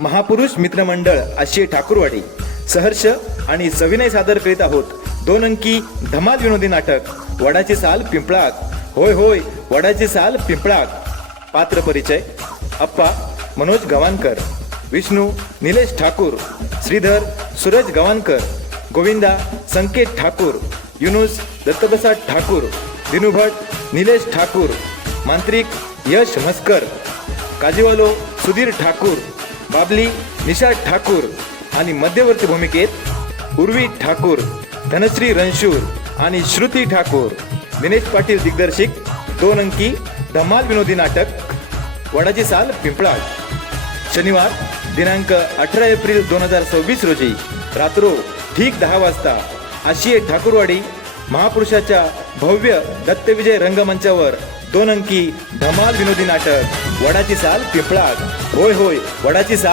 महापुरुष मित्रमंडळ आशिये ठाकूरवाडी सहर्ष आणि सविनय सादर करीत आहोत 2 अंकी धमाल विनोदी नाटक वडाची साल पिंपळाक. होय होय, वडाची साल पिंपळाक. पात्र परिचय: अप्पा मनोज गवानकर, विष्णू निलेश ठाकूर, श्रीधर सूरज गवानकर, गोविंदा संकेत ठाकूर, युनुस दत्तप्रसाद ठाकूर, दिनूभट निलेश ठाकूर, मांत्रिक यश म्हस्कर, काजीवालो सुधीर ठाकूर, बाबली निशा ठाकूर आणि मध्यवर्ती भूमिकेत उर्वी ठाकूर, धनश्री रणशूर आणि श्रुती ठाकूर. दिनेश पाटील दिग्दर्शित 2 अंकी धमाल विनोदी नाटक वडाची साल पिंपळाक. शनिवार दिनांक 18 एप्रिल 2026 रोजी रात्रो ठीक 10 वाजता आशिये ठाकूरवाडी महापुरुषाच्या भव्य दत्तविजय रंगमंचावर 2 अंकी धमाल विनोदी नाटक वडाची साल पिंपळाक. होय होय, वडाची साल